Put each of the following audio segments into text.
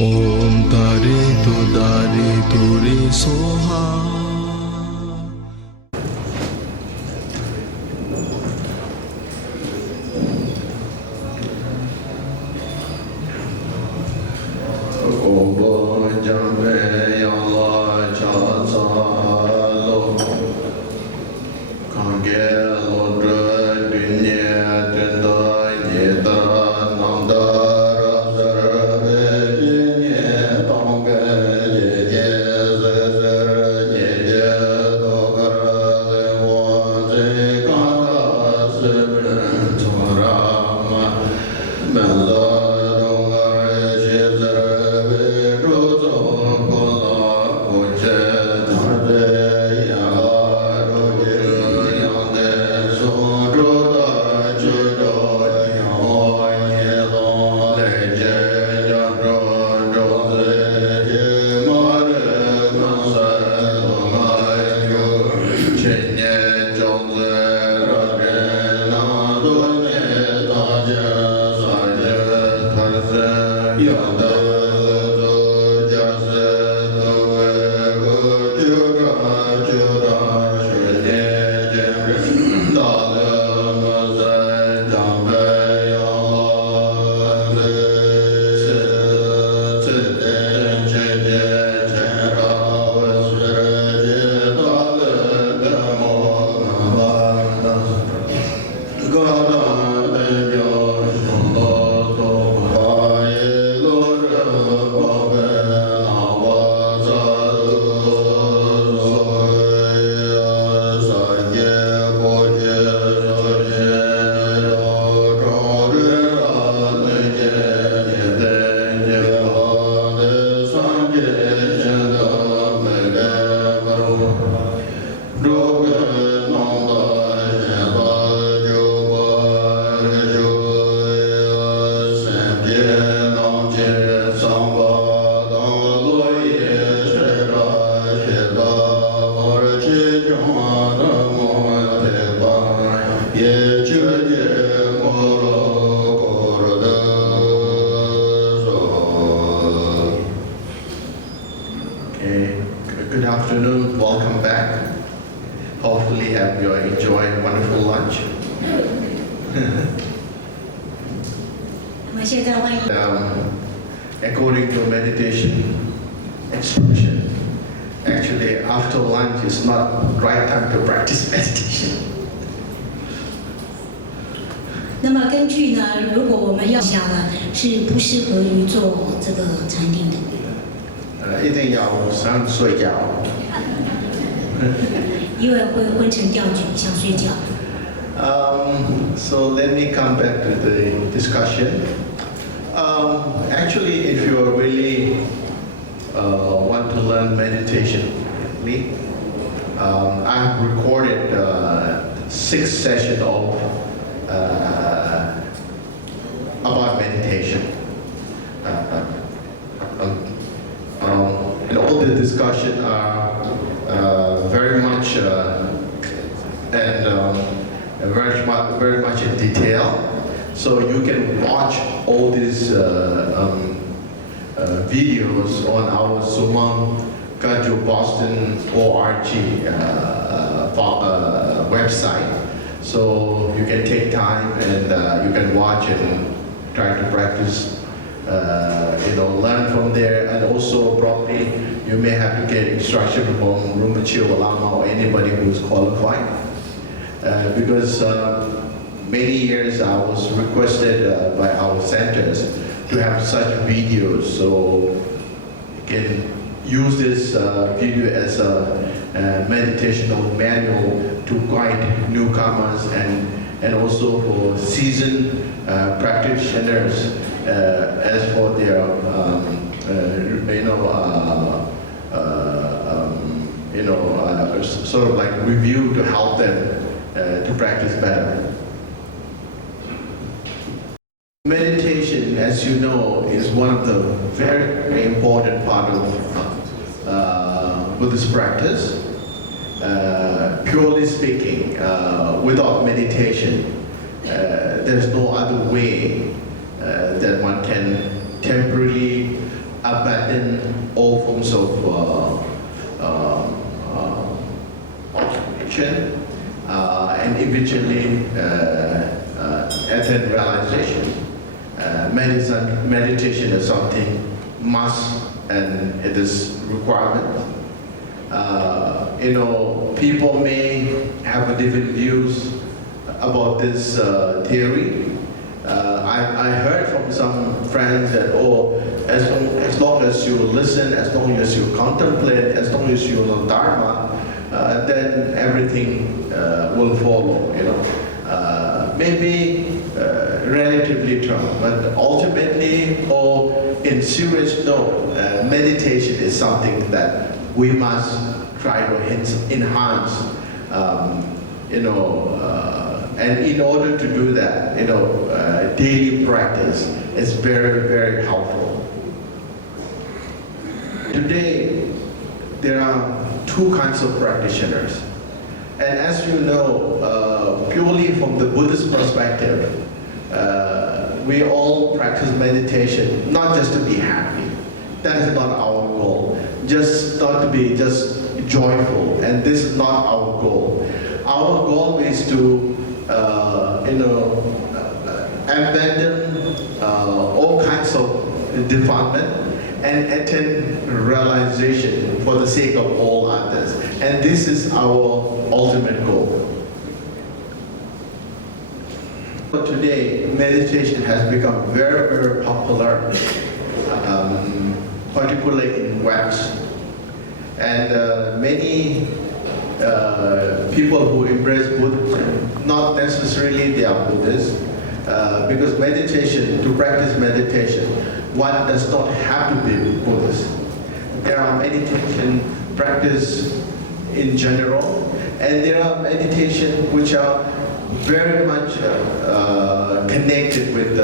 Om Dari Turi Soha. Good afternoon, welcome back. Hopefully have you enjoyed a wonderful lunch. According to meditation instruction, actually after lunch is not right time to practice meditation. 那么根据呢，如果我们要想呢，是不适合于做这个禅定的。一定要想睡觉。因为会昏沉掉举，想睡觉。So let me come back to the discussion. Actually, if you really want to learn meditation, I've recorded 6 sessions of about meditation. And all the discussion are very much very much in detail. So you can watch all these videos on our Zurmang Boston org website. So you can take time and you can watch and try to practice. Learn from there, and also probably you may have to get instruction from Rinpoche Lama or anybody who's qualified. Because many years I was requested by our centers to have such videos, so you can use this video as a meditational manual to guide newcomers and also for seasoned practitioners as for their sort of like review to help them to practice better. Meditation, as you know, is one of the very, very important part of Buddhist practice. Purely speaking, without meditation, there's no other way that one can temporarily abandon all forms of occupation and eventually attain realization. Meditation is something must and it is requirement. People may have different views about this theory. I heard from some friends that, as long as you listen, as long as you contemplate, as long as you know Dharma, then everything will follow. Maybe relatively true, but ultimately, or in serious note, meditation is something that we must try to enhance. And in order to do that, daily practice is very, very helpful. Today, there are two kinds of practitioners. And as you know, purely from the Buddhist perspective, we all practice meditation not just to be happy. That is not our goal. Just not to be just joyful, and this is not our goal. Our goal is to abandon all kinds of defilement and attain realization for the sake of all others. And this is our ultimate goal. But today, meditation has become very, very popular, particularly in West. And many people who embrace Buddhism, not necessarily they are Buddhists, because meditation, to practice meditation, one does not have to be Buddhist. There are meditation practice in general, and there are meditation which are very much connected with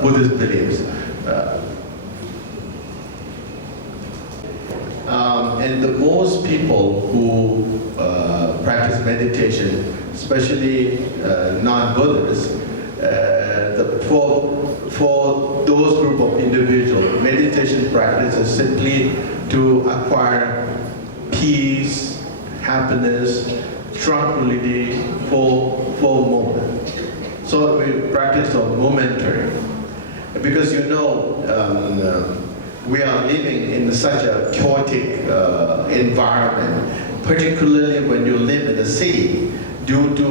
Buddhist beliefs. And the most people who practice meditation, especially non-Buddhists, for those group of individuals, meditation practice is simply to acquire peace, happiness, tranquility for a moment. So we practice on momentary. Because we are living in such a chaotic environment, particularly when you live in a city, due to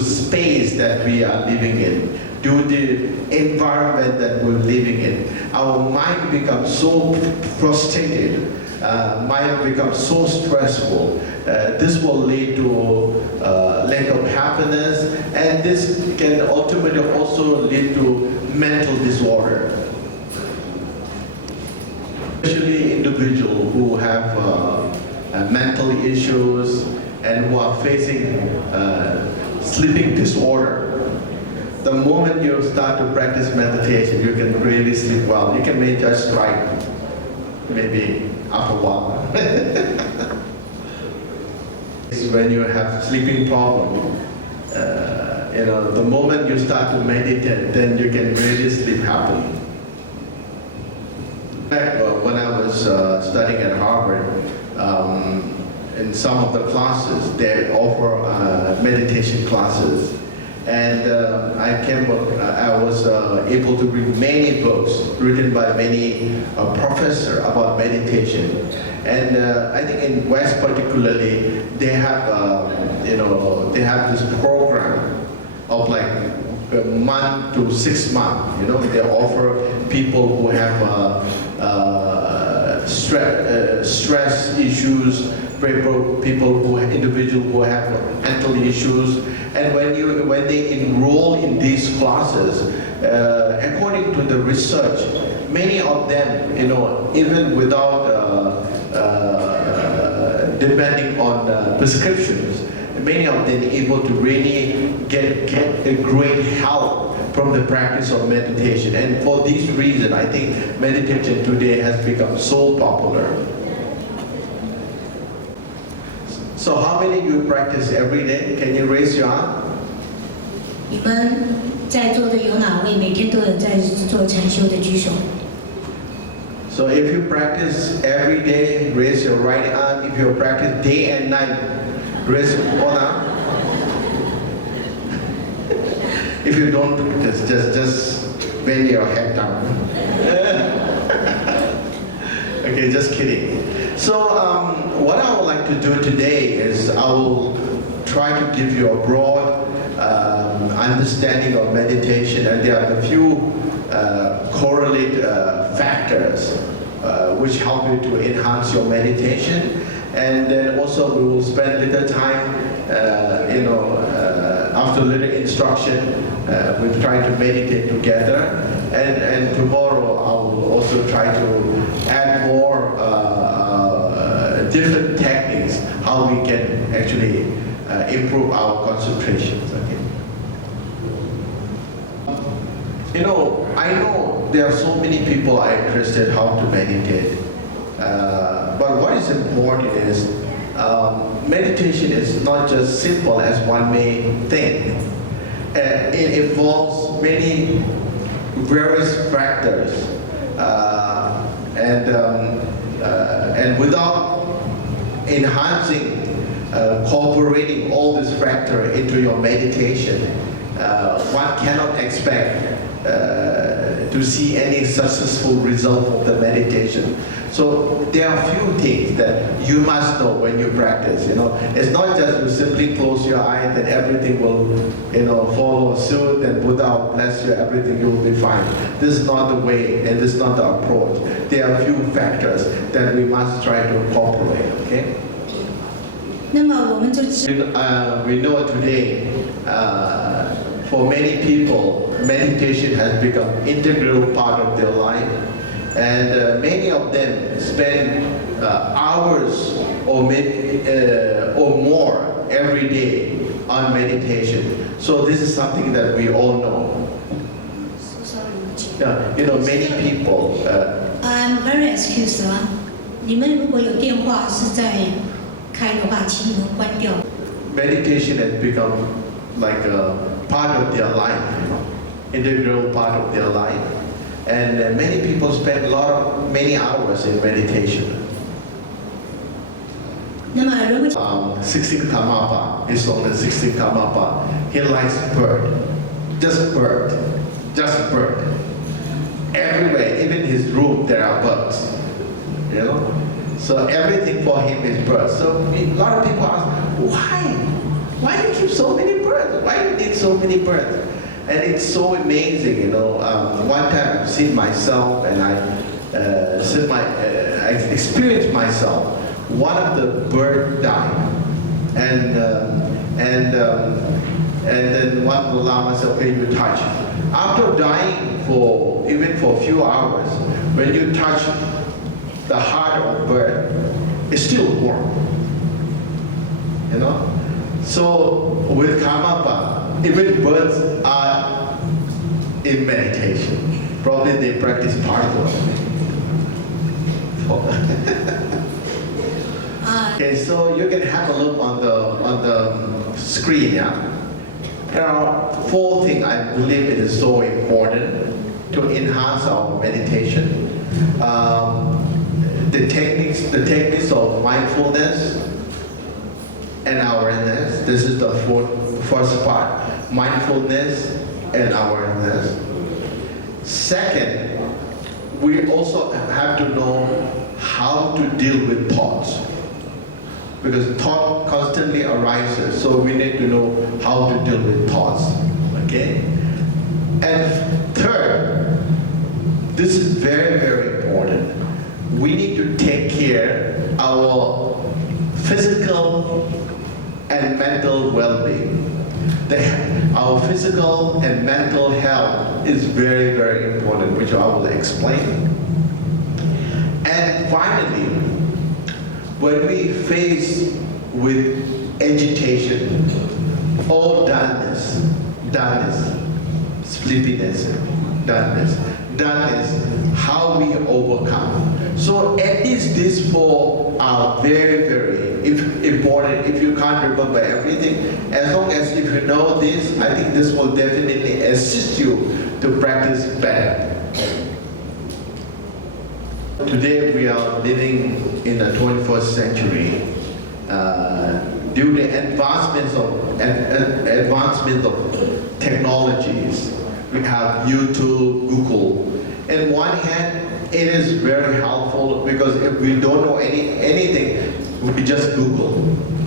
space that we are living in, due to the environment that we're living in. Our mind becomes so frustrated, mind becomes so stressful. This will lead to lack of happiness, and this can ultimately also lead to mental disorder. Especially individuals who have mental issues and who are facing sleeping disorder. The moment you start to practice meditation, you can really sleep well. You can maybe just try, maybe after a while. When you have sleeping problem, the moment you start to meditate, then you can really sleep happily. When I was studying at Harvard, in some of the classes, they offer meditation classes. And I was able to read many books written by many professors about meditation. And I think in West particularly, they have this program of like a month to 6 months. They offer people who have stress issues, individuals who have mental issues, and when they enroll in these classes, according to the research, many of them, even without depending on prescriptions, many of them able to really get a great help from the practice of meditation. And for this reason, I think meditation today has become so popular. So how many of you practice every day? Can you raise your hand? 你们在座的有哪位每天都有在做禅修的举手？ So if you practice every day, raise your right arm. If you practice day and night, raise one arm. If you don't practice, just bend your head down. Okay, just kidding. So what I would like to do today is I will try to give you a broad understanding of meditation, and there are a few correlate factors which help you to enhance your meditation. And then also we will spend a little time, after a little instruction, we'll try to meditate together. And tomorrow I will also try to add more different techniques how we can actually improve our concentrations. Okay. I know there are so many people are interested how to meditate, but what is important is meditation is not just simple as one may think. It involves many various factors, and without enhancing, cooperating all these factors into your meditation, one cannot expect to see any successful result of the meditation. So there are a few things that you must know when you practice. It's not just you simply close your eyes and everything will, follow suit, and Buddha bless you, everything you will be fine. This is not the way, and this is not the approach. There are a few factors that we must try to incorporate. Okay. 那么我们就知 We know today, for many people, meditation has become integral part of their life, and many of them spend hours or more every day on meditation. So this is something that we all know. Many people. I'm very excused 啊，你们如果有电话是在开的话，请你们关掉。 Meditation has become like a part of their life, integral part of their life, and many people spend many hours in meditation. 那么如果 16 Karmapa is on the 16 Karmapa. He likes bird, just bird, just bird. Everywhere, even his room, there are birds. So everything for him is birds. So a lot of people ask, why? Why do you keep so many birds? Why do you need so many birds? And it's so amazing, One time I've seen myself, and I experienced myself. One of the birds died, and then one of the Lama said, okay, you touch. After dying even for a few hours, when you touch the heart of bird, it's still warm. So with Karmapa, even birds are in meditation. Probably they practice part of it. Okay, so you can have a look on the screen. Yeah, there are 4 things I believe it is so important to enhance our meditation. The techniques of mindfulness and awareness. This is the first part, mindfulness and awareness. Second, we also have to know how to deal with thoughts, because thought constantly arises, so we need to know how to deal with thoughts. Okay? And third, this is very, very important. We need to take care of our physical and mental well-being. Our physical and mental health is very, very important, which I will explain. And finally, when we face with agitation or dullness, sleepiness, dullness, done is how we overcome. So at least these four are very, very important. If you can't remember everything, as long as if you know this, I think this will definitely assist you to practice better. Today we are living in the 21st century. Due to advancements of technologies, we have YouTube, Google. On one hand, it is very helpful because if we don't know anything, we just Google,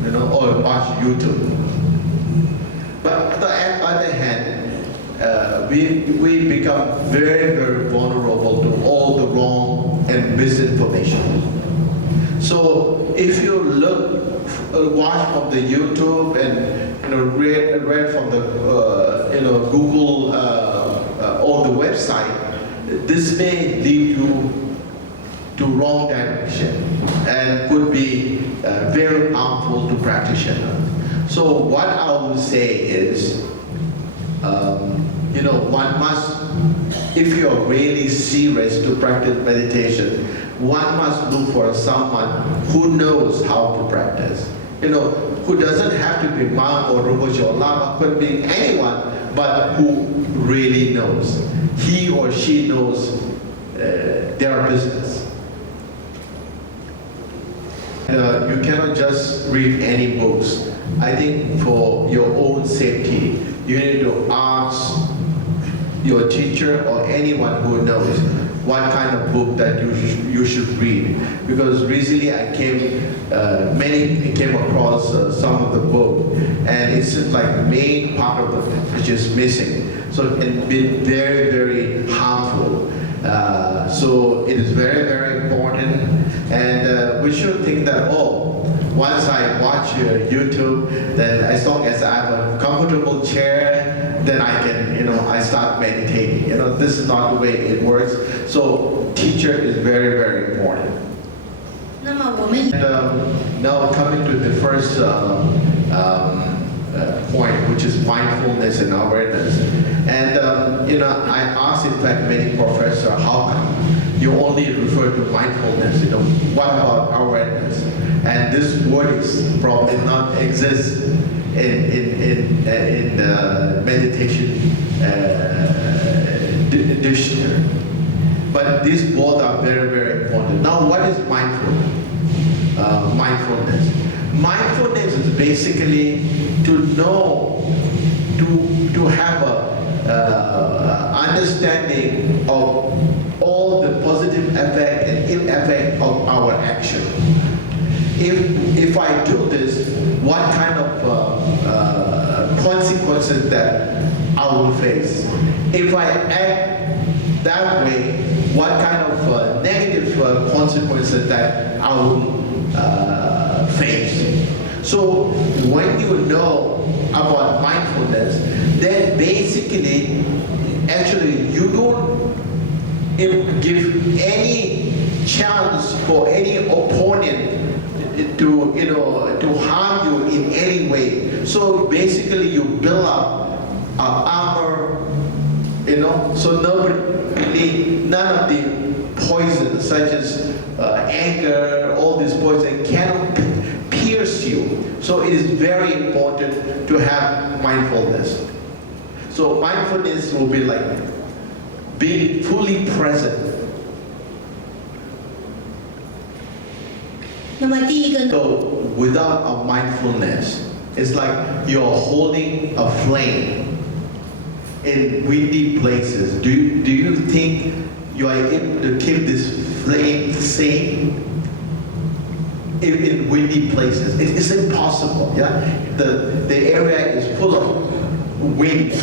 or watch YouTube. But on the other hand, we become very, very vulnerable to all the wrong and misinformation. So if you watch from the YouTube and read from the Google or the website, this may lead you to wrong direction and could be very harmful to practitioners. So what I will say is, one must, if you're really serious to practice meditation, one must look for someone who knows how to practice. Who doesn't have to be monk or Rinpoche or Lama, could be anyone, but who really knows. He or she knows their business. You cannot just read any books. I think for your own safety, you need to ask your teacher or anyone who knows what kind of book that you should read. Because recently I came across some of the book, and it's like the main part of the book which is missing. So it's been very, very harmful. So it is very, very important, and we should think that, once I watch YouTube, then as long as I have a comfortable chair, then I can, I start meditating. This is not the way it works. So teacher is very, very important. And now coming to the first point, which is mindfulness and awareness. And I asked, in fact, many professors, how come you only refer to mindfulness? What about awareness? And this word is probably not exist in meditation dictionary. But these both are very, very important. Now, what is mindfulness? Mindfulness is basically to know, to have a understanding of all the positive effect and ill effect of our action. If I do this, what kind of consequences that I will face? If I act that way, what kind of negative consequences that I will face? So when you know about mindfulness, then basically, actually, you don't give any chance for any opponent to harm you in any way. So basically, you build up armor, so none of the poison, such as anger, all these poison cannot pierce you. So it is very important to have mindfulness. So mindfulness will be like being fully present. So without a mindfulness, it's like you're holding a flame in windy places. Do you think you are able to keep this flame safe in windy places? It's impossible. Yeah, the area is full of wind.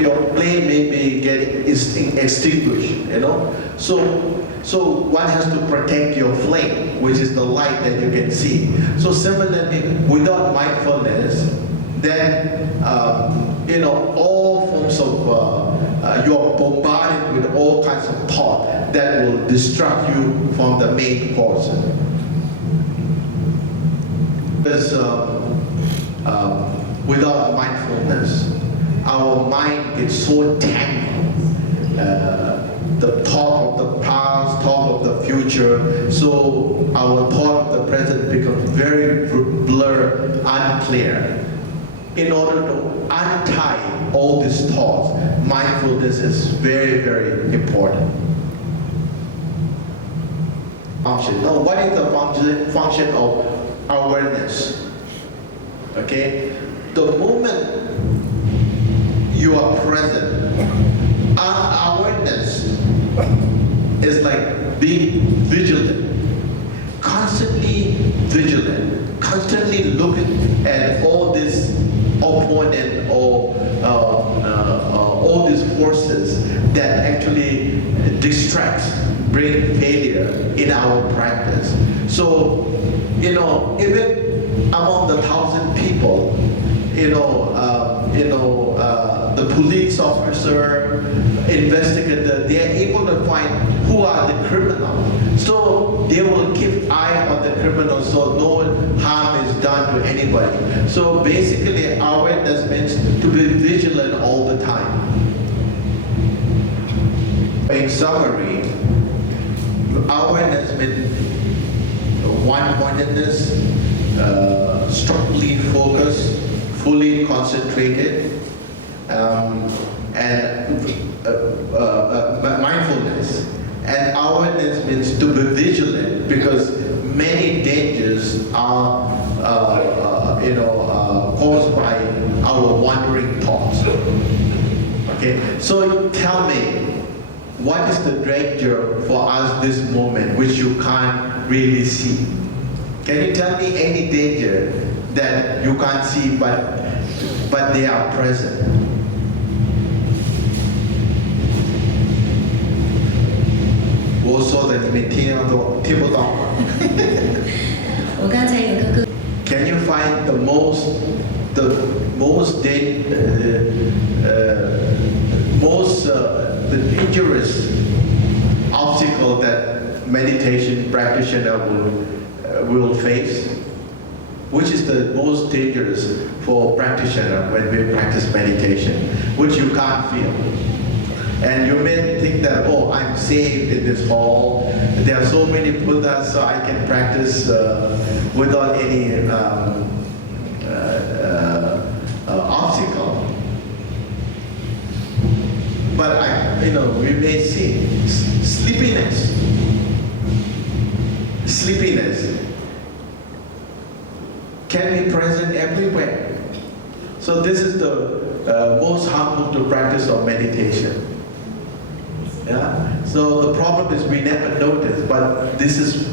Your flame may be getting extinguished. So one has to protect your flame, which is the light that you can see. So similarly, without mindfulness, then all forms of you're bombarded with all kinds of thought that will distract you from the main course. Because without mindfulness, our mind gets so tangled the thought of the past, thought of the future. So our thought of the present becomes very blurred, unclear. In order to untie all these thoughts, mindfulness is very, very important. Function. Now, what is the function of awareness? Okay, the moment you are present, awareness is like being vigilant, constantly vigilant, constantly looking at all this opponent or all these forces that actually distracts, bring failure in our practice. So, even among the 1,000 people, the police officer, investigator, they are able to find who are the criminals. So they will keep eye on the criminals so no harm is done to anybody. So basically awareness means to be vigilant all the time. In summary, awareness means one-pointedness, strongly focused, fully concentrated, and mindfulness. And awareness means to be vigilant because many dangers are caused by our wandering thoughts. Okay, so tell me, what is the danger for us this moment which you can't really see? Can you tell me any danger that you can't see but they are present? Can you find the dangerous obstacle that meditation practitioner will face? Which is the most dangerous for practitioner when we practice meditation, which you can't feel? And you may think that, oh, I'm safe in this hall. There are so many Buddhas, so I can practice without any obstacle. But we may see sleepiness. Sleepiness can be present everywhere. So this is the most harmful to practice of meditation. Yeah. So the problem is we never notice, but this is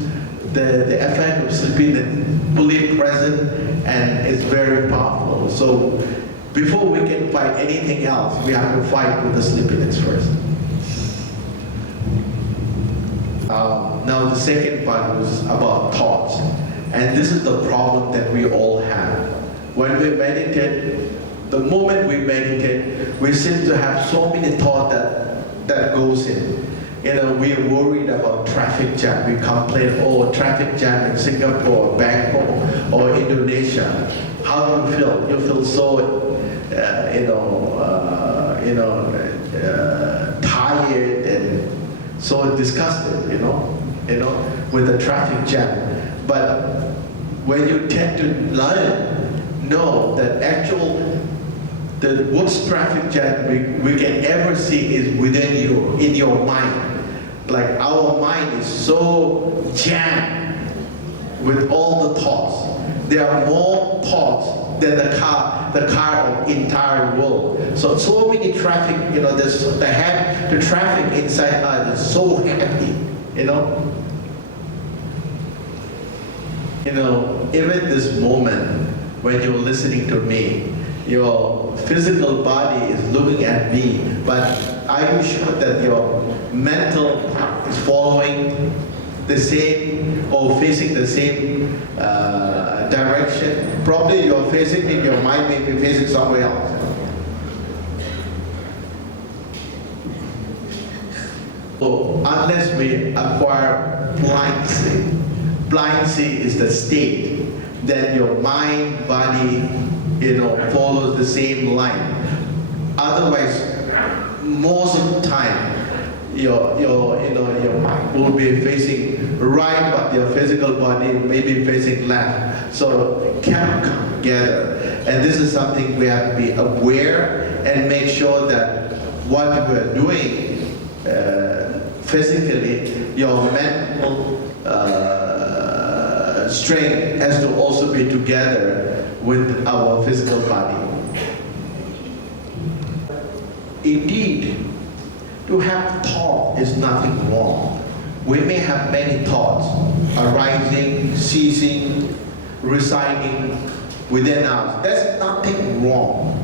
the effect of sleepiness, fully present, and it's very powerful. So before we can fight anything else, we have to fight with the sleepiness first. Now the second part was about thoughts. And this is the problem that we all have. When we meditate, the moment we meditate, we seem to have so many thoughts that goes in. We're worried about traffic jam. We complain, oh, traffic jam in Singapore, Bangkok, or Indonesia. How do you feel? You feel so, tired and so disgusted, with the traffic jam. But when you tend to know that the worst traffic jam we can ever see is within you, in your mind. Like our mind is so jammed with all the thoughts. There are more thoughts than the car of entire world. So many traffic, there's the traffic inside us is so heavy, even this moment when you're listening to me, your physical body is looking at me, but are you sure that your mental is following the same or facing the same direction? Probably you're facing in your mind, may be facing somewhere else. So unless we acquire blind see is the state that your mind, body, follows the same line. Otherwise, most of the time, your mind will be facing right, but your physical body may be facing left. So it cannot come together. And this is something we have to be aware and make sure that what we are doing physically, your mental strength has to also be together with our physical body. Indeed, to have thought is nothing wrong. We may have many thoughts arising, ceasing, residing within us. There's nothing wrong.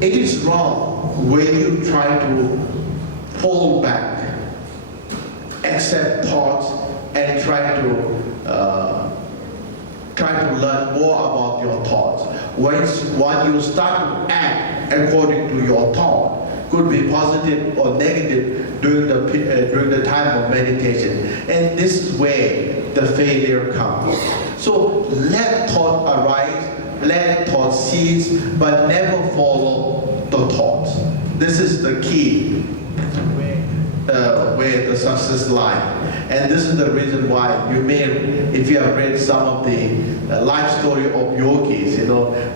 It is wrong when you try to pull back, accept thoughts, and try to learn more about your thoughts. When you start to act according to your thought, could be positive or negative during the time of meditation, and this is where the failure comes. So let thought arise, let thought cease, but never follow the thoughts. This is the key where the success lies. And this is the reason why you may, if you have read some of the life story of yogis,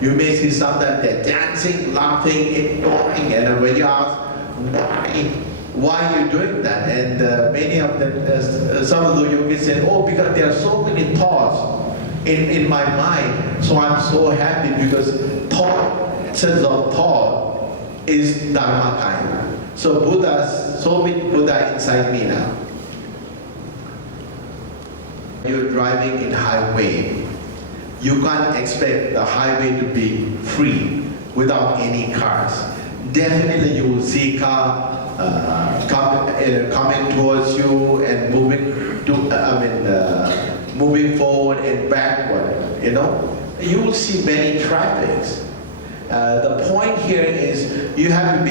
you may see sometimes they're dancing, laughing, ignoring, and when you ask why are you doing that, and many of them, some of the yogis say, oh, because there are so many thoughts in my mind, so I'm so happy because sense of thought is Dharmakaya. So so many Buddha inside me now. You're driving in highway. You can't expect the highway to be free without any cars. Definitely you will see car coming towards you and moving forward and backward. You will see many traffics. The point here is you have to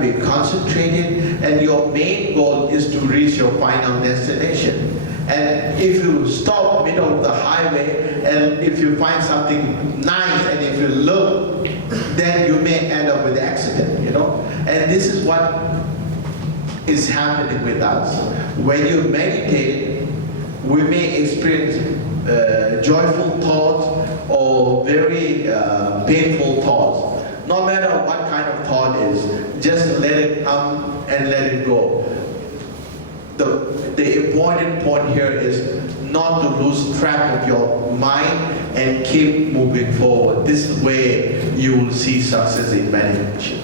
be concentrated, and your main goal is to reach your final destination. And if you stop middle of the highway, and if you find something nice, and if you look, then you may end up with an accident. And this is what is happening with us. When you meditate, we may experience joyful thoughts or very painful thoughts. No matter what kind of thought is, just let it come and let it go. The important point here is not to lose track of your mind and keep moving forward. This is where you will see success in meditation.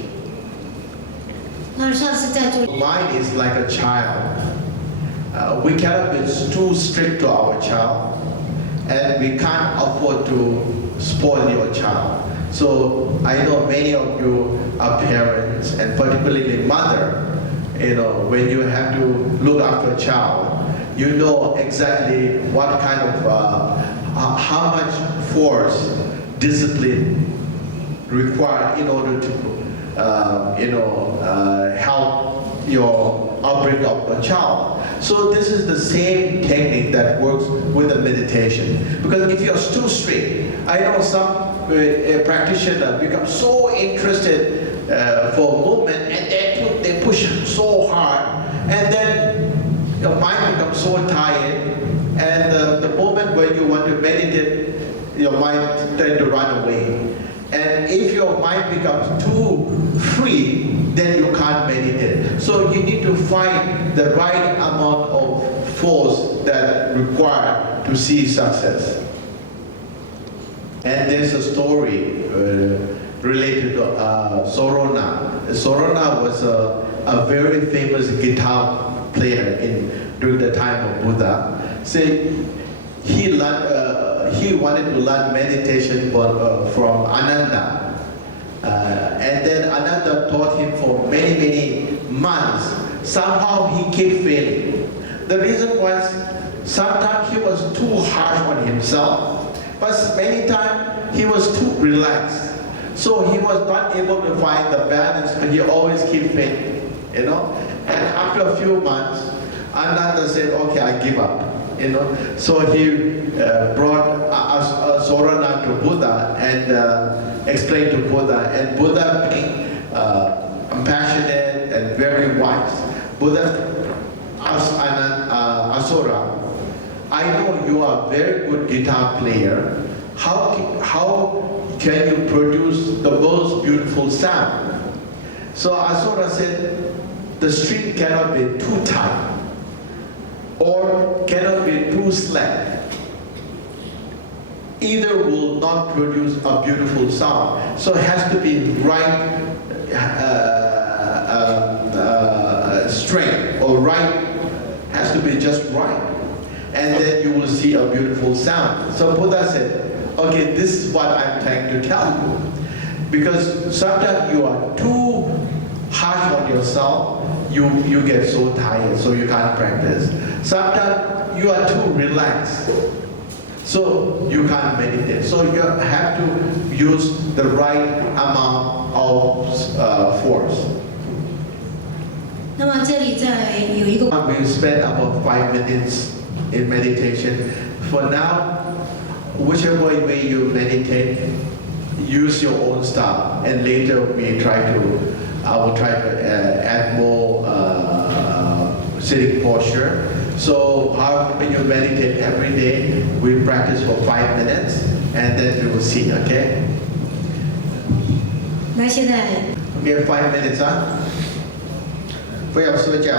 Mind is like a child. We cannot be too strict to our child, and we can't afford to spoil your child. So I know many of you are parents, and particularly mother. When you have to look after a child, you know exactly what kind of, how much force, discipline required in order to, help your upbringing of the child. So this is the same technique that works with the meditation. Because if you're too strict, I know some practitioner become so interested for movement, and they push so hard, and then your mind becomes so tired, and the moment when you want to meditate, your mind tends to run away. And if your mind becomes too free, then you can't meditate. So you need to find the right amount of force that required to see success. And there's a story related to Sorona. Sorona was a very famous guitar player during the time of Buddha. So he wanted to learn meditation from Ananda. And then Ananda taught him for many, many months. Somehow he kept failing. The reason was sometimes he was too harsh on himself, but many times he was too relaxed. So he was not able to find the balance, but he always kept failing, And after a few months, Ananda said, okay, I give up, So he brought Sorana to Buddha and explained to Buddha. And Buddha being compassionate and very wise, Buddha asked Asura, I know you are a very good guitar player. How can you produce the most beautiful sound? So Asura said, the string cannot be too tight or cannot be too slack. Either will not produce a beautiful sound. So it has to be right strength, or right, has to be just right. And then you will see a beautiful sound. So Buddha said, okay, this is what I'm trying to tell you. Because sometimes you are too harsh on yourself, you get so tired, so you can't practice. Sometimes you are too relaxed, so you can't meditate. So you have to use the right amount of force. 那么这里在有一个 We spend about 5 minutes in meditation. For now, whichever way you meditate, use your own style. And later I will try to add more sitting posture. So how when you meditate every day, we practice for 5 minutes, and then we will see. Okay? 那现在 Okay, 5 minutes, huh? 不要睡觉。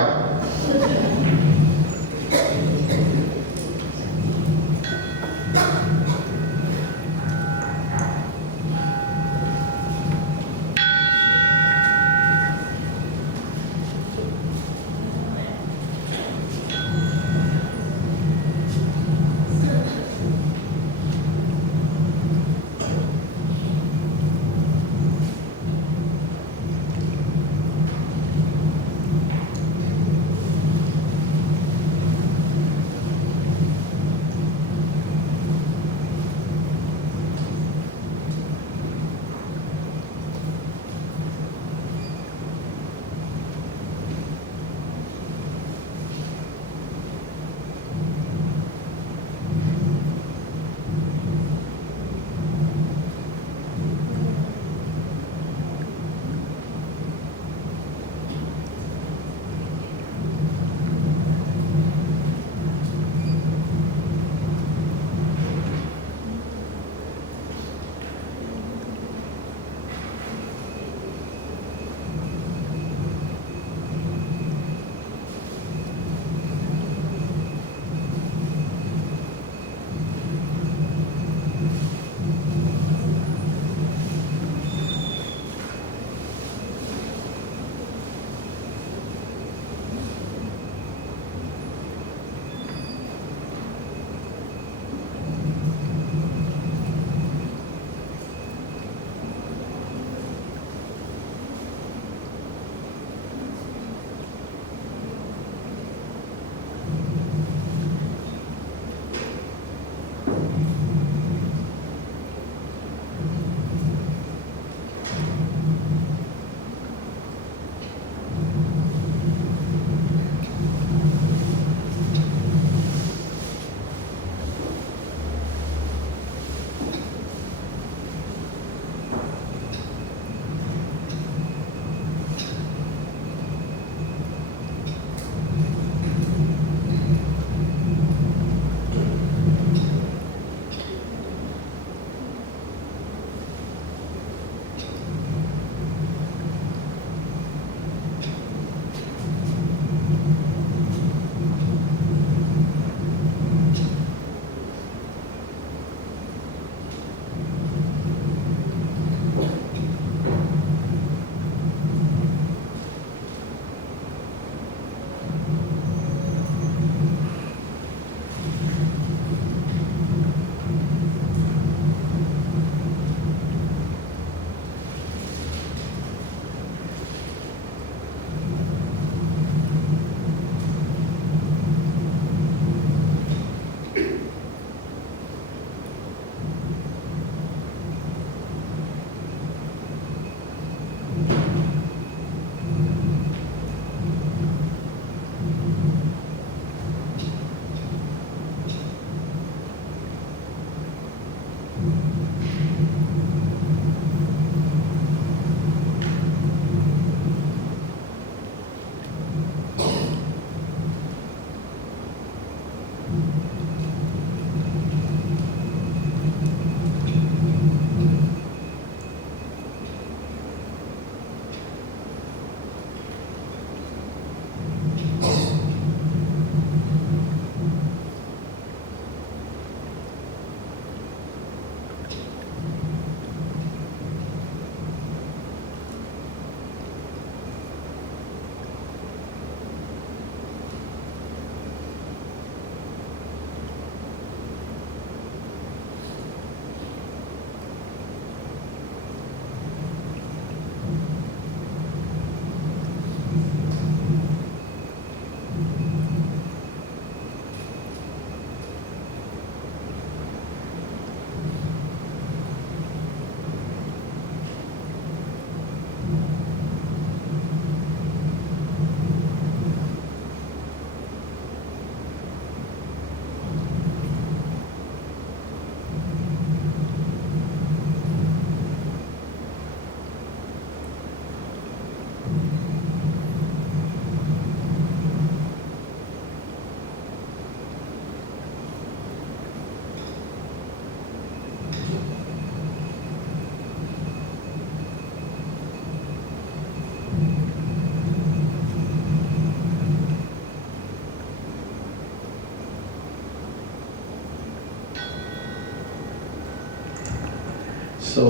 So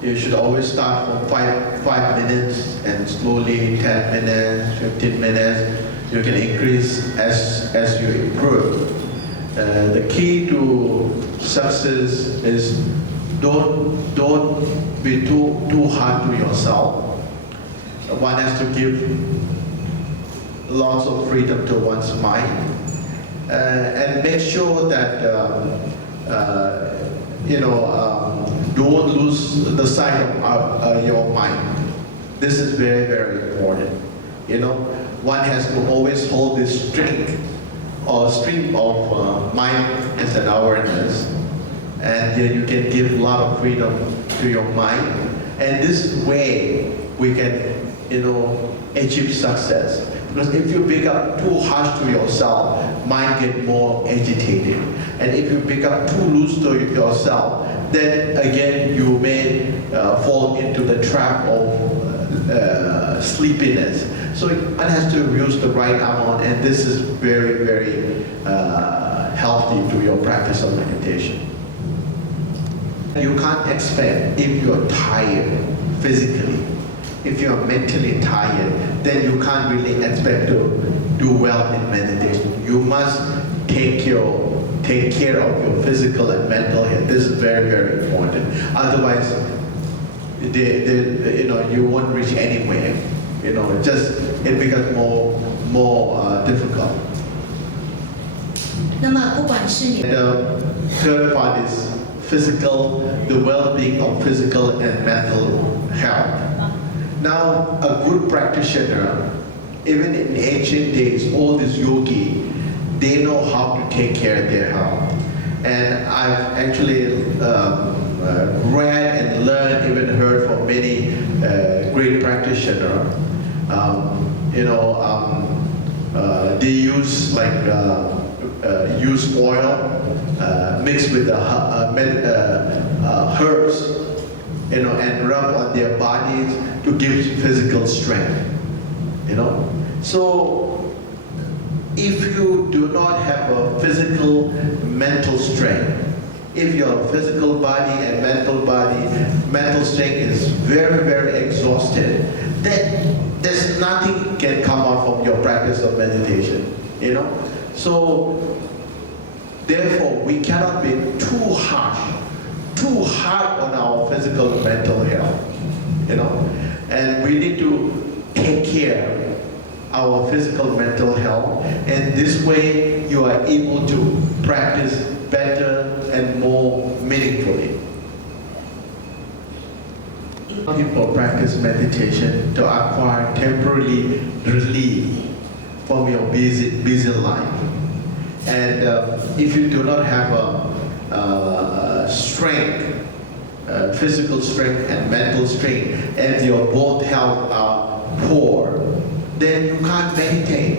you should always start from five minutes and slowly 10 minutes, 15 minutes. You can increase as you improve. The key to success is don't be too hard to yourself. One has to give lots of freedom to one's mind and make sure that don't lose the sight of your mind. This is very, very important. One has to always hold this stream of mindfulness and awareness, and then you can give a lot of freedom to your mind. And this way we can, achieve success. Because if you become too harsh to yourself, mind get more agitated. And if you become too loose to yourself, then again you may fall into the trap of sleepiness. So one has to use the right amount, and this is very, very healthy to your practice of meditation. You can't expect if you're tired physically. If you're mentally tired, then you can't really expect to do well in meditation. You must take care of your physical and mental health. This is very, very important. Otherwise, you won't reach anywhere. It becomes more difficult. 那么不管是你 The third part is the well-being of physical and mental health. Now, a good practitioner, even in ancient days, all these yogi, they know how to take care of their health. And I've actually read and learned, even heard from many great practitioners. They use use oil mixed with the herbs, and rub on their bodies to give physical strength. So if you do not have a physical, mental strength, if your physical body and mental strength is very, very exhausted, then there's nothing can come out from your practice of meditation. So therefore we cannot be too hard on our physical and mental health. And we need to take care of our physical mental health, and this way you are able to practice better and more meaningfully. People practice meditation to acquire temporary relief from your busy life. And if you do not have a strength, physical strength and mental strength, and your both health are poor, then you can't meditate.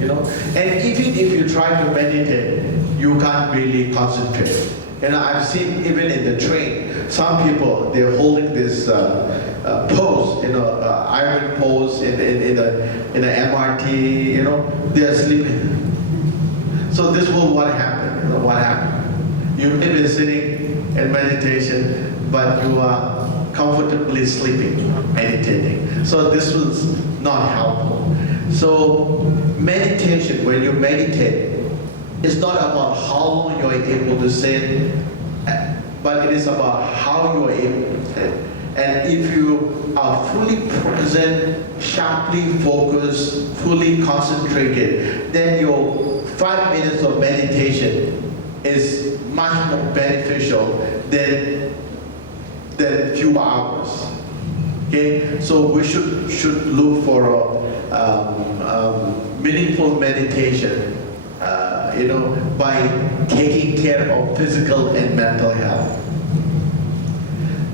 And even if you try to meditate, you can't really concentrate. I've seen even in the train, some people, they're holding this pose, iron pose in an MRT, they're sleeping. So this will what happened? What happened? You may be sitting in meditation, but you are comfortably sleeping, meditating. So this was not helpful. So meditation, when you meditate, it's not about how long you are able to sit, but it is about how you are able to sit. And if you are fully present, sharply focused, fully concentrated, then your 5 minutes of meditation is much more beneficial than few hours. Okay, so we should look for meaningful meditation, by taking care of physical and mental health.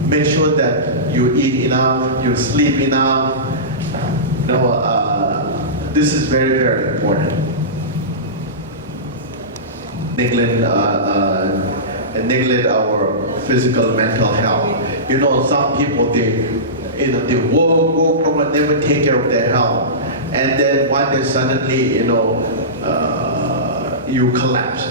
make sure that you eat enough, you sleep enough. This is very, very important. Neglect our physical, mental health. Some people they work, but never take care of their health, and then one day suddenly, you collapse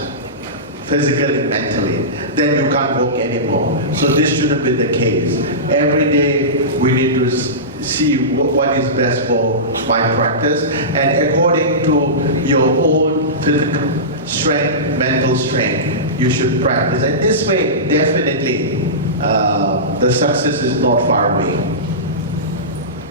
physically, mentally. Then you can't work anymore. So this shouldn't be the case. Every day we need to see what is best for my practice, and according to your own physical strength, mental strength, you should practice. And this way, definitely, the success is not far away.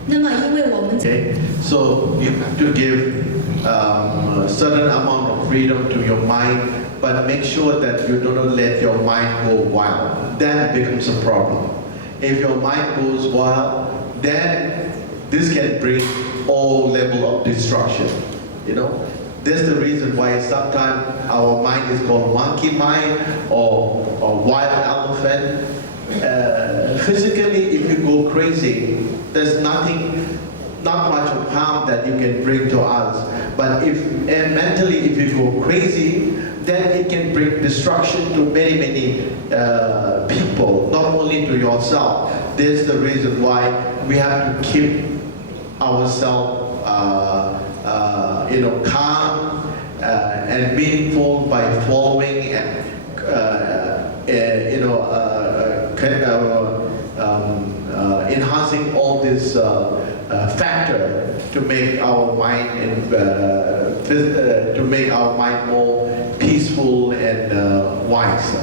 那么，因为我们 Okay, so you have to give a certain amount of freedom to your mind, but make sure that you do not let your mind go wild. That becomes a problem. If your mind goes wild, then this can bring all level of destruction. That's the reason why sometimes our mind is called monkey mind or wild elephant. Physically, if you go crazy, there's not much of harm that you can bring to us. But mentally, if you go crazy, then it can bring destruction to many people, not only to yourself. This is the reason why we have to keep ourselves, calm and meaningful by following and enhancing all this factor to make our mind more peaceful and wise.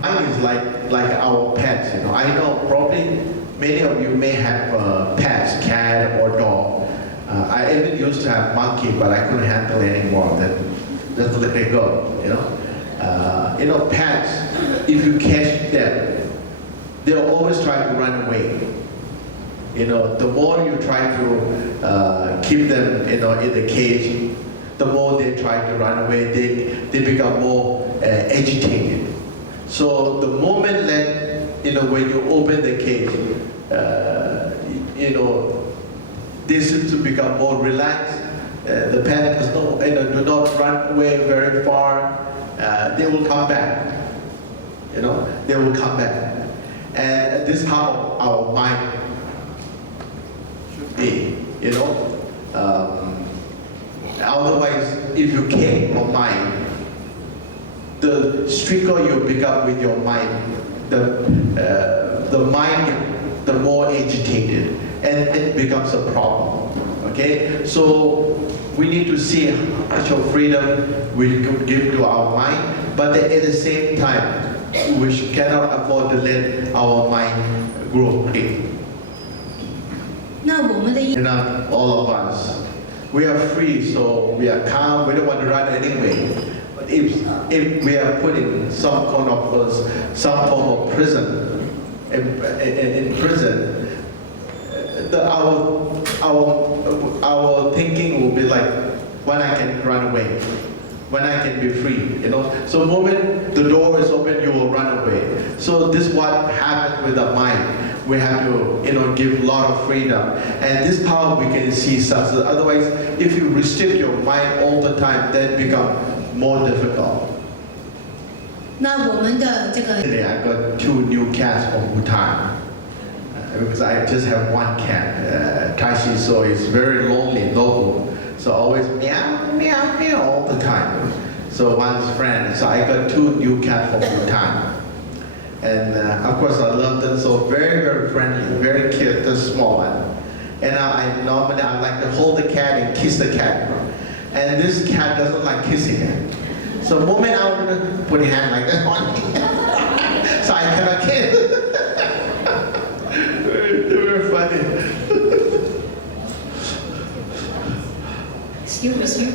Mind is like our pets. I know probably many of you may have pets, cat or dog. I even used to have monkey, but I couldn't handle it anymore. Then just let it go. Pets, if you catch them, they'll always try to run away. The more you try to keep them, in the cage, the more they try to run away. They become more agitated. So the moment that when you open the cage, they seem to become more relaxed. The pet do not run away very far. They will come back. They will come back. And this is how our mind should be. Otherwise, if you keep your mind, the stricter you become with your mind, the mind, the more agitated, and it becomes a problem. Okay, so we need to see how much of freedom we could give to our mind, but at the same time, we cannot afford to let our mind grow big. 那我们的 All of us, we are free, so we are calm. We don't want to run anyway. But if we are put in some form of prison, in prison, our thinking will be like, when I can run away, when I can be free, So the moment the door is open, you will run away. So this is what happens with the mind. We have to, give a lot of freedom. And this power we can see success. Otherwise, if you restrict your mind all the time, then it becomes more difficult. 那我们的这个 Today I got 2 new cats from Bhutan. Because I just have 1 cat. Tashi, so it's very lonely, local. So always meow, meow, meow all the time. So one's friend. So I got 2 new cats from Bhutan. And of course I love them, so very, very friendly, very cute, the small one. And I normally like to hold the cat and kiss the cat. And this cat doesn't like kissing it. So the moment I want to put a hand like this on me, so I cannot kiss. Very funny. Still with you?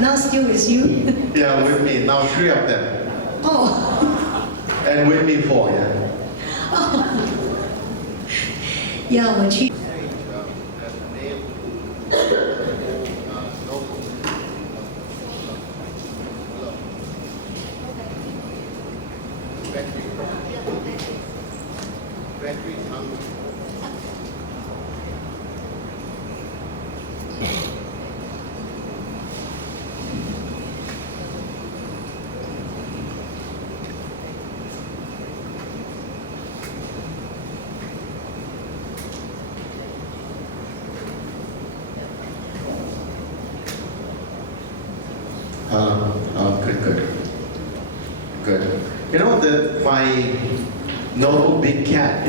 Now still with you? Yeah, with me. Now 3 of them. Oh. And with me 4, yeah. 要我去。battery tongue. Good. You know that my noble big cat,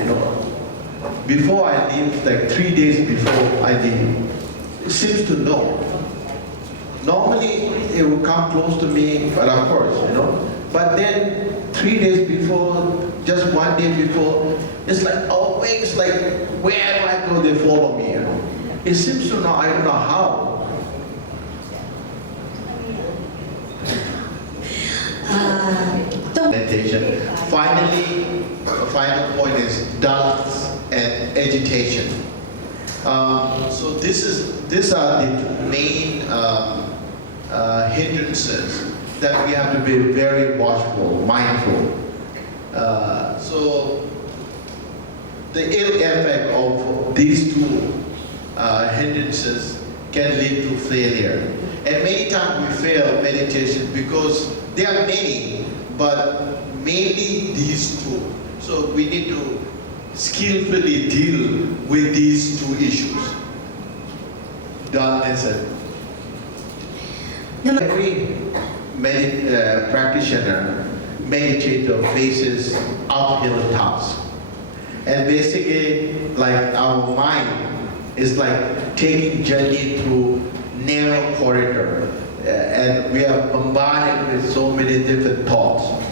before I leave, like 3 days before I leave, it seems to know. Normally it will come close to me, but of course, But then 3 days before, just 1 day before, it's like always like wherever I go, they follow me. It seems to know. I don't know how. Meditation. Finally, the final point is dullness and agitation. So these are the main hindrances that we have to be very watchful, mindful. So the ill effect of these two hindrances can lead to failure. And many times we fail meditation because there are many, but mainly these two. So we need to skillfully deal with these two issues. Dullness and every practitioner, meditator faces uphill tasks. And basically, like our mind is like taking journey through narrow corridor. And we are bombarded with so many different thoughts.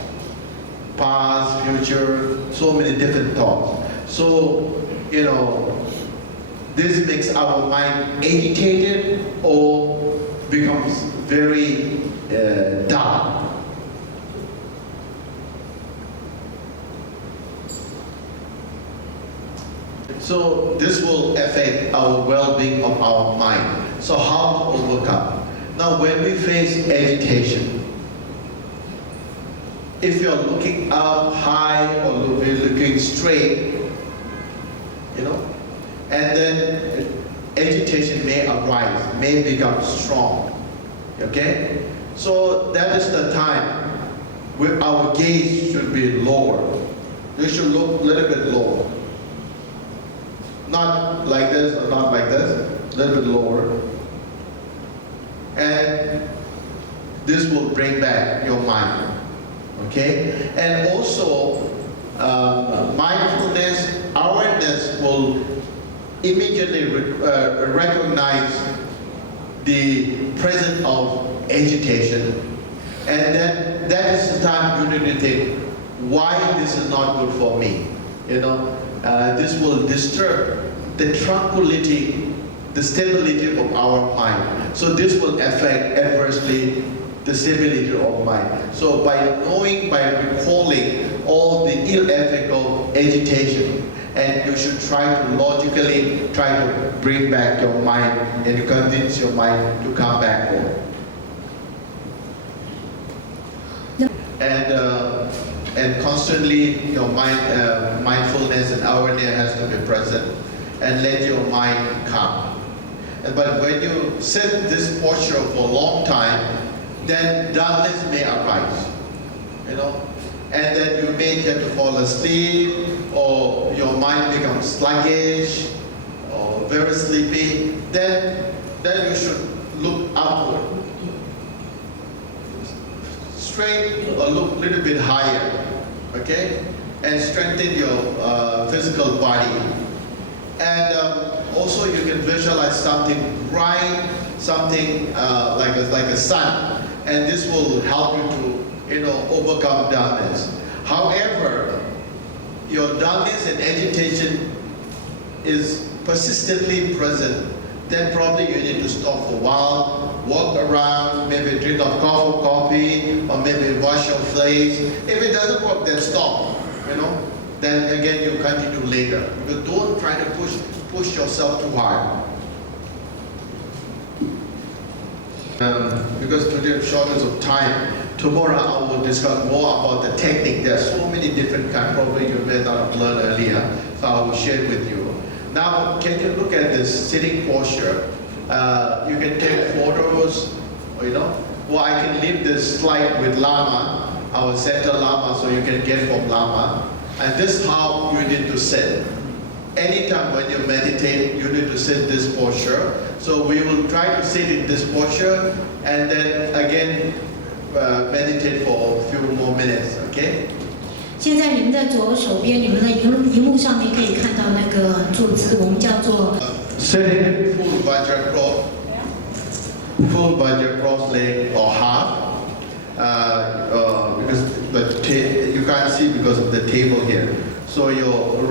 Past, future, so many different thoughts. So, this makes our mind agitated or becomes very dull. So this will affect our well-being of our mind. So how to overcome? Now when we face agitation, if you're looking up high or looking straight, and then agitation may arise, may become strong. Okay? So that is the time where our gaze should be lower. We should look a little bit lower. Not like this or not like this, a little bit lower. And this will bring back your mind. Okay? And also, mindfulness, awareness will immediately recognize the presence of agitation. And then that is the time you need to think, why this is not good for me? This will disturb the tranquility, the stability of our mind. So this will affect adversely the stability of mind. So by knowing, by recalling all the ill effect of agitation, and you should try to logically try to bring back your mind and to convince your mind to come back home. And constantly your mindfulness and awareness has to be present, and let your mind calm. But when you sit this posture for a long time, then dullness may arise, and then you may tend to fall asleep, or your mind becomes sluggish, or very sleepy. Then you should look upward, straight, or look a little bit higher, okay? And strengthen your physical body. And also you can visualize something bright, something like a sun, and this will help you to overcome dullness. However, your dullness and agitation is persistently present, then probably you need to stop for a while, walk around, maybe drink a cup of coffee, or maybe wash your face. If it doesn't work, then stop, Then again you continue later. But don't try to push yourself too hard. Because today shortage of time, Tomorrow I will discuss more about the technique. There are so many different kinds, probably you may not have learned earlier, so I will share with you. Now, can you look at this sitting posture? You can take photos, or I can leave this slide with Lama, our center Lama, so you can get from Lama. And this is how you need to sit. Anytime when you meditate, you need to sit this posture. So we will try to sit in this posture, and then again, meditate for a few more minutes, okay? 现在你们在左手边，你们的荧幕上面可以看到那个坐姿，我们叫做 Sitting full Vajra cross leg or half, because you can't see because of the table here. So your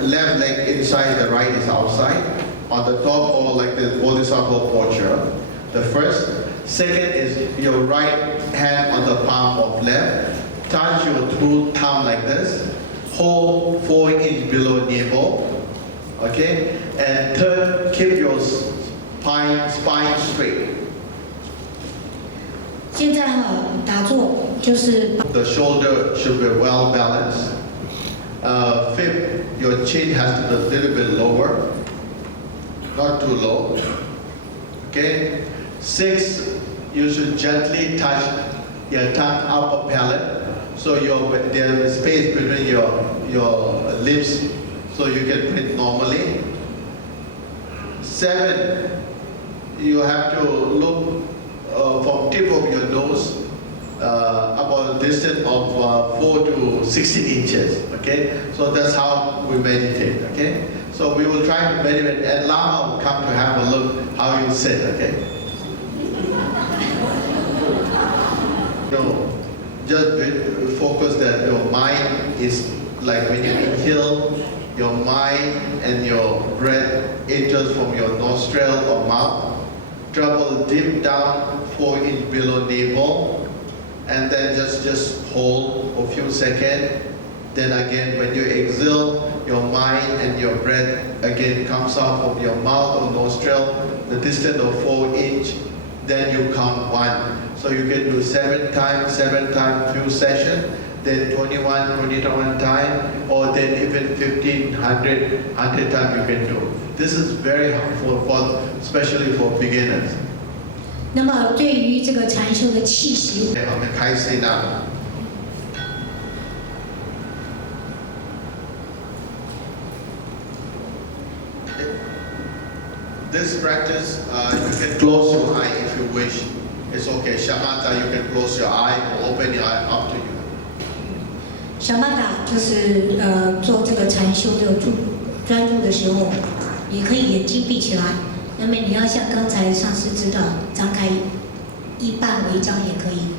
left leg inside, the right is outside. On the top, or like the Bodhisattva posture. The first. Second is your right hand on the palm of left. Touch your two thumb like this. Hold 4 inches below navel. Okay? And third, keep your spine straight. 现在打坐就是 The shoulder should be well balanced. Fifth, your chin has to be a little bit lower. Not too low. Okay? 6, you should gently touch your tongue upper palate, so there is space between your lips, so you can breathe normally. 7, you have to look from tip of your nose about a distance of 4 to 16 inches. Okay, so that's how we meditate. Okay, so we will try to meditate, and Lama will come to have a look how you sit. Okay. Just focus that your mind is like when you inhale, your mind and your breath enters from your nostril or mouth, travel deep down 4 inches below navel, and then just hold for a few seconds. Then again, when you exhale, your mind and your breath again comes out from your mouth or nostril, the distance of 4 inches. Then you count 1. So you can do 7 times, few sessions, then 21 times, or then even 100 times you can do. This is very helpful, especially for beginners. 那么对于这个禅修的气息，我们开始了。This practice, you can close your eye if you wish. It's okay. Shamatha, you can close your eye or open your eye, up to you. 小曼达就是做这个禅修的专注的时候，也可以眼睛闭起来。那么你要像刚才上师指导，张开一半为张也可以。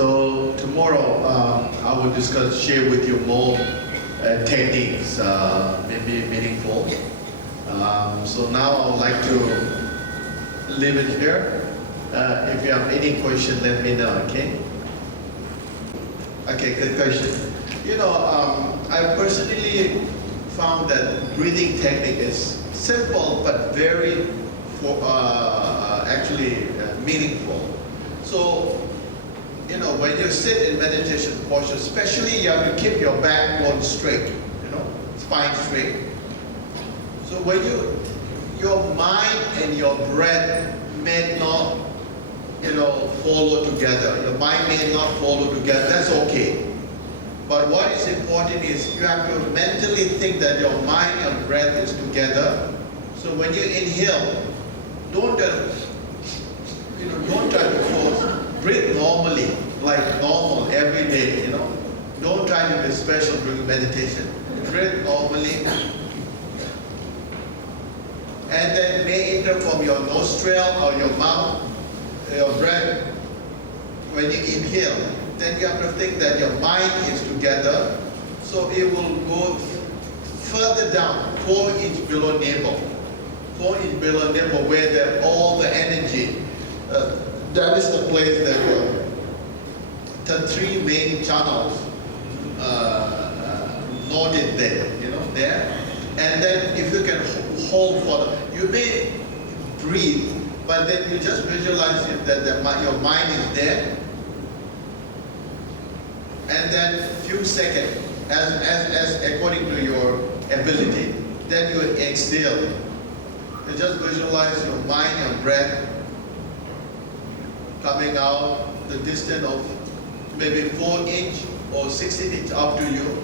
So tomorrow I will share with you more techniques, maybe meaningful. So now I would like to leave it here. If you have any question, let me know, okay? Okay, good question. You know, I personally found that breathing technique is simple but very actually meaningful. So, you know, when you sit in meditation posture, especially you have to keep your backbone straight, you know, spine straight. So when your mind and your breath may not, you know, follow together. Your mind may not follow together, that's okay. But what is important is you have to mentally think that your mind and breath is together. So when you inhale, don't try to force. Breathe normally, like normal, every day, you know. Don't try to be special during meditation. Breathe normally. And then may enter from your nostril or your mouth, your breath. When you inhale, then you have to think that your mind is together. So it will go further down, 4 inches below navel. 4 inches below navel where all the energy, that is the place that the 3 main channels noted there, you know, there. And then if you can hold for you may breathe, but then you just visualize it that your mind is there. And then few seconds, as according to your ability, then you exhale. You just visualize your mind and breath coming out the distance of maybe 4 inches or 16 inches, up to you.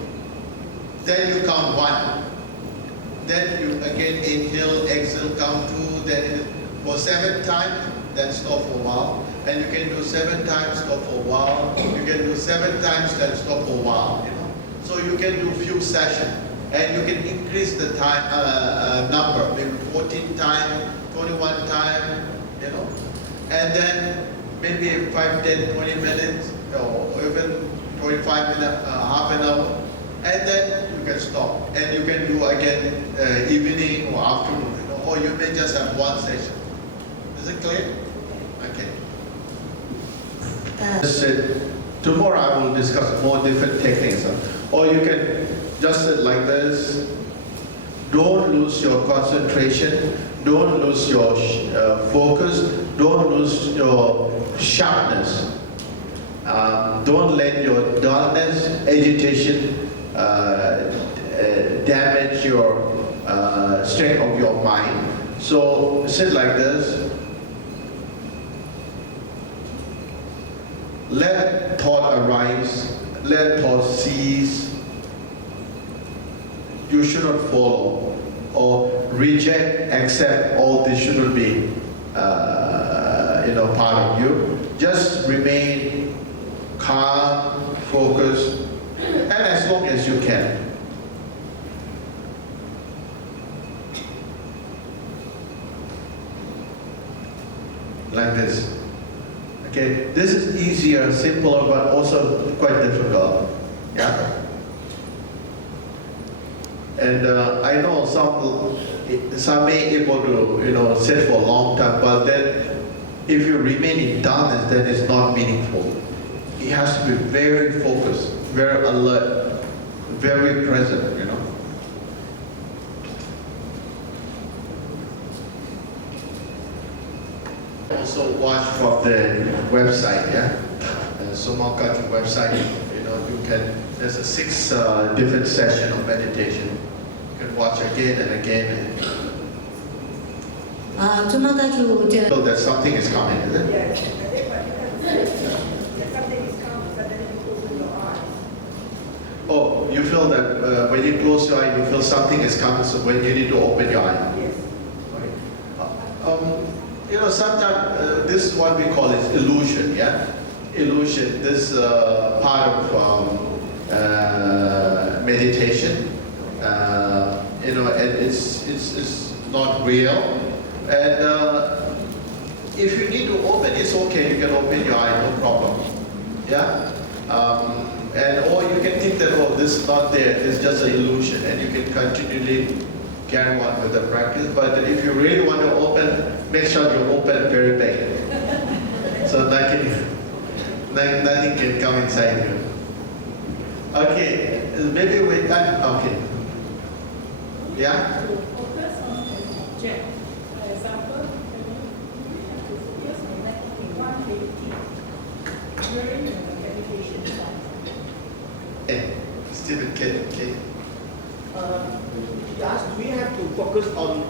Then you count 1. Then you again inhale, exhale, count 2. Then for 7 times, then stop for a while. And you can do 7 times, stop for a while. You can do 7 times, then stop for a while. You know, so you can do few sessions, and you can increase the time number, maybe 14 times, 21 times. You know, and then maybe 5, 10, 20 minutes, or even 25 minutes, half an hour, and then you can stop. And you can do again evening or afternoon, you know, or you may just have 1 session. Is it clear? Okay. Just said, tomorrow I will discuss more different techniques. Or you can just sit like this. Don't lose your concentration. Don't lose your focus. Don't lose your sharpness. Don't let your dullness, agitation damage your strength of your mind. So sit like this. Let thought arise. Let thought cease. You should not follow or reject, accept all this shouldn't be part of you. Just remain calm, focused, and as long as you can. Like this. Okay, this is easier, simpler, but also quite difficult. Yeah. And I know some may able to sit for a long time, but then if you remain in dullness, then it's not meaningful. It has to be very focused, very alert, very present. Also watch from the website, yeah. Zurmang website. There's a 6 different session of meditation. You can watch again and again. So that something is coming, is it? Yeah, something is coming, but then you open your eyes. Oh, you feel that when you close your eye, you feel something is coming, so when you need to open your eye. Yes. Okay. Sometimes this is what we call is illusion, yeah? Illusion, this part of meditation, and it's not real. And if you need to open, it's okay, you can open your eye, no problem. Yeah? And or you can think that, oh, this is not there, it's just an illusion, and you can continually carry on with the practice. But if you really want to open, make sure you open very big. So nothing can come inside you. Okay, maybe we can, okay. Yeah? To focus on an object. For example, just like one lady during the meditation time. Hey, Stephen, can He asked, do we have to focus on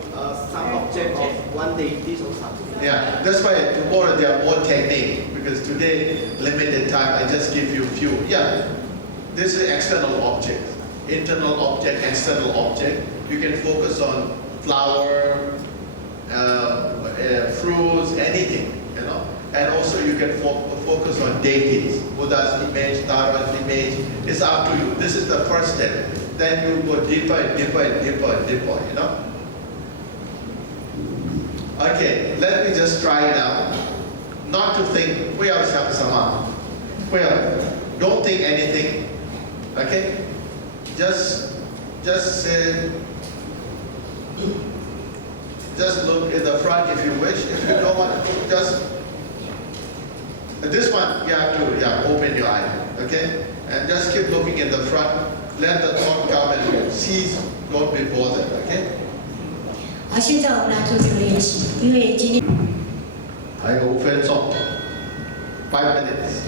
some object of one deity or something? yeah, that's why tomorrow there are more technique, because today, limited time, I just give you a few. Yeah, this is external object, internal object, external object. You can focus on flower, fruits, anything, you know. And also you can focus on deities, Buddha's image, Dharma's image. It's up to you. This is the first step. Then you go deeper and deeper and deeper and deeper, you know. Okay, let me just try now. Not to think, don't think anything. Okay? Just say, just look in the front if you wish. If you don't want, just this one you have to open your eye. Okay? And just keep looking in the front. Let the thought come and cease. Don't be bothered. Okay? 好，现在我们来做这个练习，因为今天。还有5分钟，5 minutes。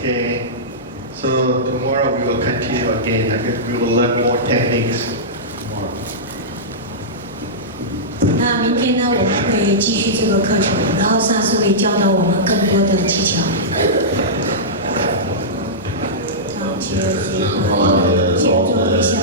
Okay. So tomorrow we will continue again. We will learn more techniques. 那明天呢，我们会继续这个课程，然后上师会教导我们更多的技巧。好，接着做一下。